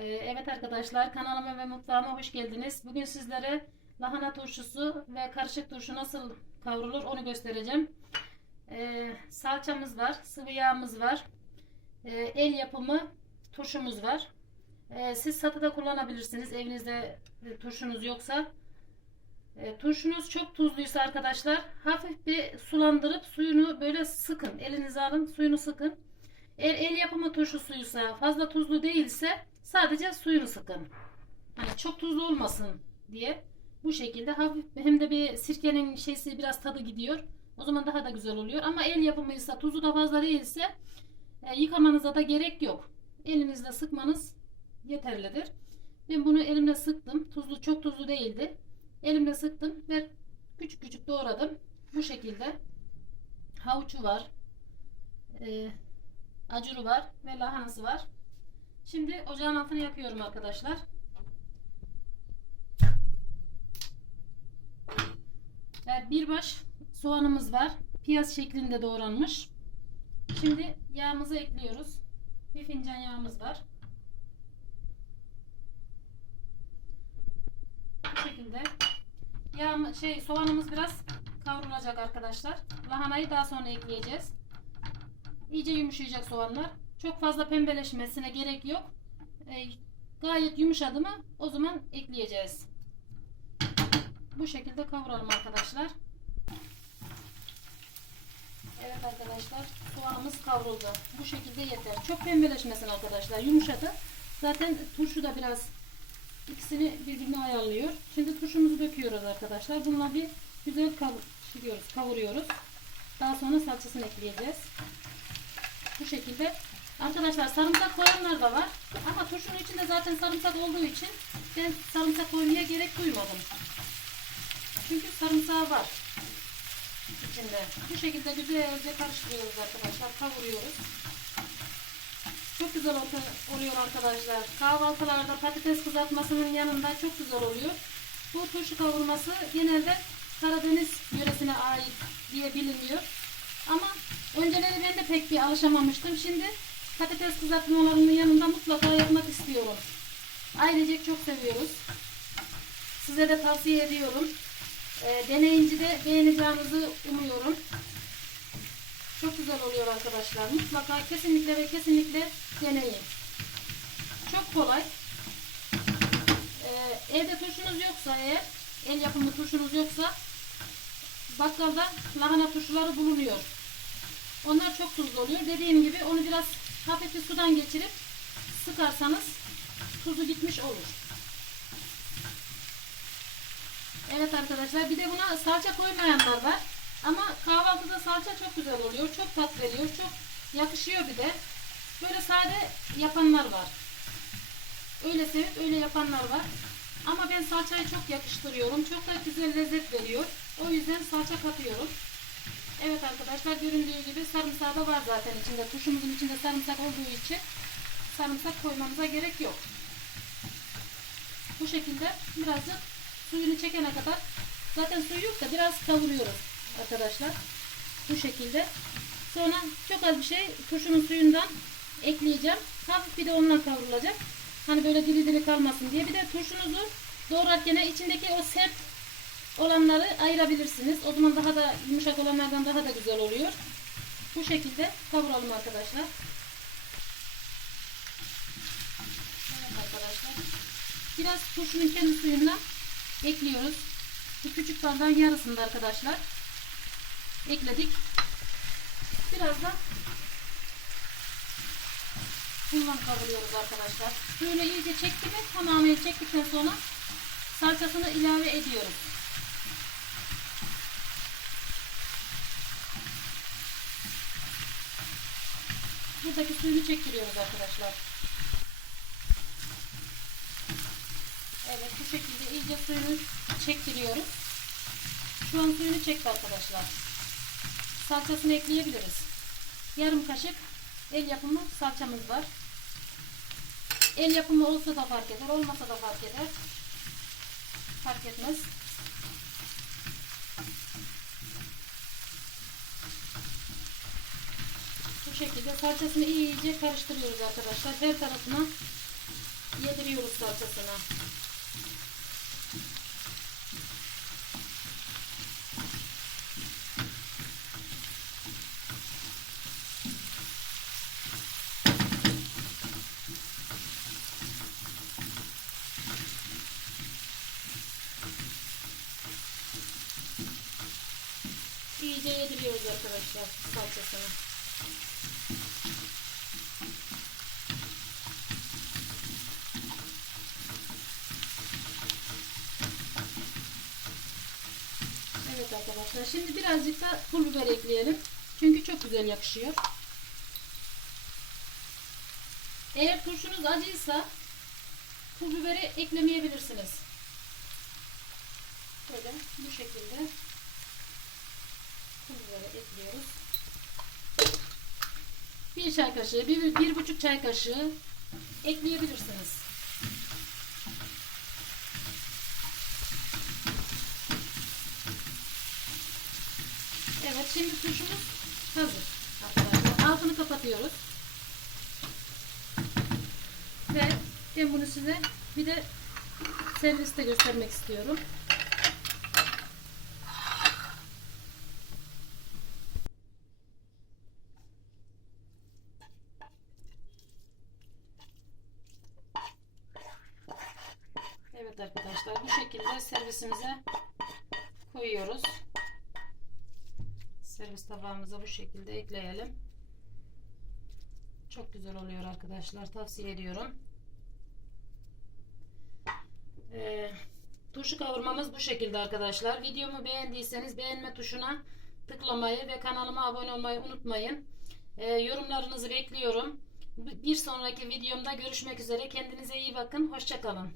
Ee, Evet arkadaşlar kanalıma ve mutfağıma hoş geldiniz. Bugün sizlere lahana turşusu ve karışık turşu nasıl kavrulur onu göstereceğim. Ee, salçamız var, sıvı yağımız var, ee, el yapımı turşumuz var. Siz satıda kullanabilirsiniz evinizde turşunuz yoksa. Turşunuz çok tuzluysa arkadaşlar hafif bir sulandırıp suyunu böyle sıkın. Elinize alın suyunu sıkın. Eğer el yapımı turşu suyuysa fazla tuzlu değilse sadece suyunu sıkın. Hani çok tuzlu olmasın diye bu şekilde hafif hem de bir sirkenin şeysi biraz tadı gidiyor. O zaman daha da güzel oluyor. Ama el yapımıysa tuzu da fazla değilse e, yıkamanıza da gerek yok. Elinizle sıkmanız yeterlidir. Ben bunu elimle sıktım. Tuzlu çok tuzlu değildi. Elimle sıktım ve küçük küçük doğradım. Bu şekilde havucu var. E, acuru var ve lahanası var. Şimdi ocağın altını yakıyorum arkadaşlar. Ve bir baş soğanımız var. Piyaz şeklinde doğranmış. Şimdi yağımızı ekliyoruz. Bir fincan yağımız var. Bu şekilde yağ şey soğanımız biraz kavrulacak arkadaşlar. Lahanayı daha sonra ekleyeceğiz. İyice yumuşayacak soğanlar. Çok fazla pembeleşmesine gerek yok. Ee, gayet yumuşadı mı o zaman ekleyeceğiz. Bu şekilde kavuralım arkadaşlar. Evet arkadaşlar soğanımız kavruldu. Bu şekilde yeter. Çok pembeleşmesin arkadaşlar. Yumuşadı. Zaten turşu da biraz ikisini birbirine ayarlıyor. Şimdi turşumuzu döküyoruz arkadaşlar. Bununla bir güzel kavuruyoruz. kavuruyoruz. Daha sonra salçasını ekleyeceğiz. Bu şekilde. Arkadaşlar sarımsak koyanlar da var. Ama turşunun içinde zaten sarımsak olduğu için ben sarımsak koymaya gerek duymadım. Çünkü sarımsağı var içinde. Bu şekilde güzelce karıştırıyoruz arkadaşlar. Kavuruyoruz. Çok güzel oluyor arkadaşlar. Kahvaltılarda patates kızartmasının yanında çok güzel oluyor. Bu turşu kavurması genelde Karadeniz yöresine ait diye biliniyor. Ama önceleri ben de pek bir alışamamıştım. Şimdi patates kızartmalarının yanında mutlaka yapmak istiyorum. Ailecek çok seviyoruz. Size de tavsiye ediyorum. E, deneyince de beğeneceğinizi umuyorum. Çok güzel oluyor arkadaşlar. Mutlaka kesinlikle ve kesinlikle deneyin. Çok kolay. Ee, evde turşunuz yoksa eğer, el yapımı turşunuz yoksa bakkalda lahana turşuları bulunuyor. Onlar çok tuzlu oluyor. Dediğim gibi onu biraz hafif bir sudan geçirip sıkarsanız tuzu gitmiş olur. Evet arkadaşlar bir de buna salça koymayanlar var. Ama kahvaltıda salça çok güzel oluyor. Çok tat veriyor. Çok yakışıyor bir de. Böyle sade yapanlar var. Öyle sevip öyle yapanlar var. Ama ben salçayı çok yakıştırıyorum. Çok da güzel lezzet veriyor. O yüzden salça katıyorum. Evet arkadaşlar göründüğü gibi sarımsağı da var zaten içinde. Turşumuzun içinde sarımsak olduğu için sarımsak koymamıza gerek yok. Bu şekilde birazcık suyunu çekene kadar zaten suyu yok da biraz kavuruyoruz arkadaşlar. Bu şekilde. Sonra çok az bir şey turşunun suyundan ekleyeceğim. Hafif bir de ondan kavrulacak. Hani böyle diri diri kalmasın diye. Bir de turşunuzu doğrarken içindeki o sert olanları ayırabilirsiniz. O zaman daha da yumuşak olanlardan daha da güzel oluyor. Bu şekilde kavuralım arkadaşlar. Evet arkadaşlar. Biraz turşunun kendi suyundan ekliyoruz. Bu küçük bardağın yarısında arkadaşlar. Ekledik. Biraz da bundan kavuruyoruz arkadaşlar. Suyunu iyice çekti mi tamamen çektikten sonra salçasını ilave ediyoruz. Buradaki suyunu çektiriyoruz arkadaşlar. Evet bu şekilde iyice suyunu çektiriyoruz. Şu an suyunu çekti arkadaşlar. Salçasını ekleyebiliriz. Yarım kaşık el yapımı salçamız var. El yapımı olsa da fark eder, olmasa da fark eder. Fark etmez. Şekilde salçasını iyice karıştırıyoruz arkadaşlar. Her tarafına yedir salçasına. İyice yediriyoruz arkadaşlar salçasını. Evet arkadaşlar şimdi birazcık da pul biber ekleyelim. Çünkü çok güzel yakışıyor. Eğer turşunuz acıysa pul biberi eklemeyebilirsiniz. Böyle bu şekilde pul biberi ekliyoruz. Bir çay kaşığı, bir, bir buçuk çay kaşığı ekleyebilirsiniz. Evet şimdi turşumuz hazır. Altını kapatıyoruz. Ve ben bunu size bir de serviste göstermek istiyorum. Evet arkadaşlar bu şekilde servisimize koyuyoruz. Servis tabağımıza bu şekilde ekleyelim. Çok güzel oluyor arkadaşlar. Tavsiye ediyorum. Ee, turşu kavurmamız bu şekilde arkadaşlar. Videomu beğendiyseniz beğenme tuşuna tıklamayı ve kanalıma abone olmayı unutmayın. Ee, yorumlarınızı bekliyorum. Bir sonraki videomda görüşmek üzere. Kendinize iyi bakın. Hoşçakalın.